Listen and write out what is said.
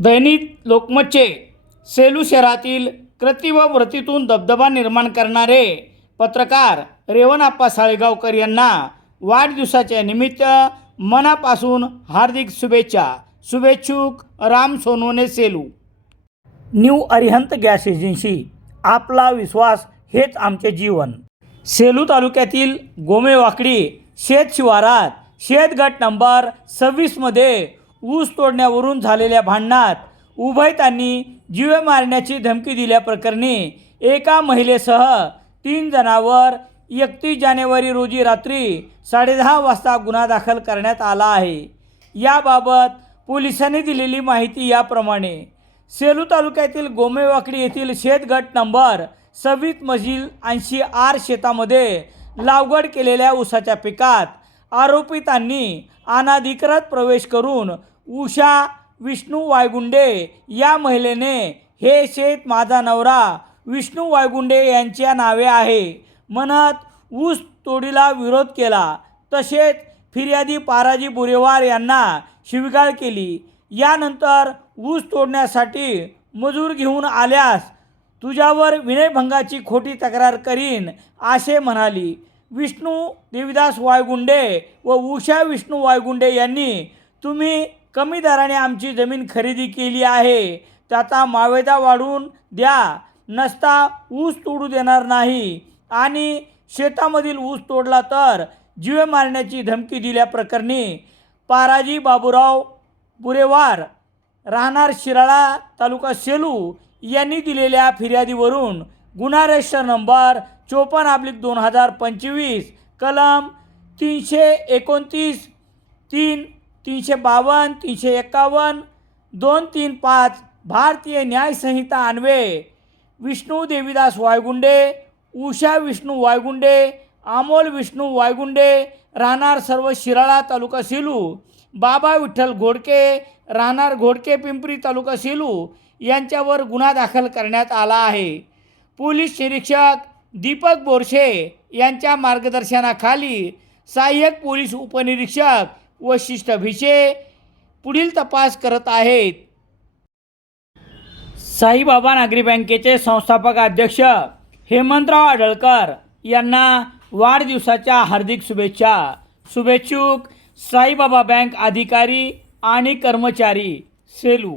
दैनिक लोकमतचे सेलू शहरातील कृती व व्रतीतून दबदबा निर्माण करणारे पत्रकार रेवणाप्पा साळेगावकर यांना वाढदिवसाच्या निमित्त मनापासून हार्दिक शुभेच्छा. शुभेच्छुक Ram Sonune Selu. New Arihant gas agency. आपला विश्वास हेच आमचे जीवन. सेलू तालुक्यातील गोमेवाकडी शेत शिवारात शेतगट नंबर सव्वीसमध्ये ऊस तोडण्यावरून झालेल्या भांडणात उभयतांनी जीवे मारण्याची धमकी दिल्याप्रकरणी एका महिलेसह तीन जणांवर एकतीस जानेवारी रोजी रात्री साडेदहा वाजता गुन्हा दाखल करण्यात आला आहे. याबाबत पोलिसांनी दिलेली माहिती याप्रमाणे. सेलू तालुक्यातील गोमेवाकडी येथील शेतगट नंबर सव्वीस मजील ऐंशी आर शेतामध्ये लागवड केलेल्या ऊसाच्या पिकात आरोपितांनी अनाधिकृत प्रवेश करून उषा विष्णू वायगुंडे या महिलेने हे शेत माझा नवरा विष्णू वायगुंडे यांच्या नावे आहे. म्हणत ऊस तोडीला विरोध केला. तसेच फिर्यादी पाराजी बुरेवार यांना शिवीगाळ केली. यानंतर ऊस तोडण्यासाठी मजूर घेऊन आल्यास तुझ्यावर विनयभंगाची खोटी तक्रार करीन असे म्हणाली. विष्णू देविदास वायगुंडे व उषा विष्णू वायगुंडे यांनी तुम्ही कमी दराने आमची जमीन खरेदी केली आहे. त्याचा मावेदा वाढवून द्या. नसता ऊस तोडू देणार नाही. आणि शेतामधील ऊस तोडला तर जीवे मारण्याची धमकी दिल्याप्रकरणी पाराजी बाबूराव पुरेवार राहणार शिराळा तालुका सेलू यांनी दिलेल्या फिर्यादीवरून गुन्हा रजिस्टर नंबर चोपन्न अब्लिक दोन हजार पंचवीस कलम तीनशे एकोणतीस तीन तीनशे बावन्न तीनशे एक्कावन्न दोन तीन पाच भारतीय न्यायसंहिता अन्वये विष्णू देवीदास वायगुंडे उषा विष्णू वायगुंडे अमोल विष्णू वायगुंडे राहणार सर्व शिराळा तालुका सेलू बाबा विठ्ठल घोडके राहणार घोडके पिंपरी तालुका सेलू यांच्यावर गुन्हा दाखल करण्यात आला आहे. पोलीस निरीक्षक दीपक बोरशे यांच्या मार्गदर्शनाखाली सहाय्यक पोलीस उपनिरीक्षक वशिष्ठ भिशे पुढील तपास करत आहेत. साईबाबा नागरी बँकेचे संस्थापक अध्यक्ष हेमंतराव आडळकर यांना वाढदिवसाच्या हार्दिक शुभेच्छा. शुभेच्छुक साईबाबा बँक अधिकारी आणि कर्मचारी सेलू.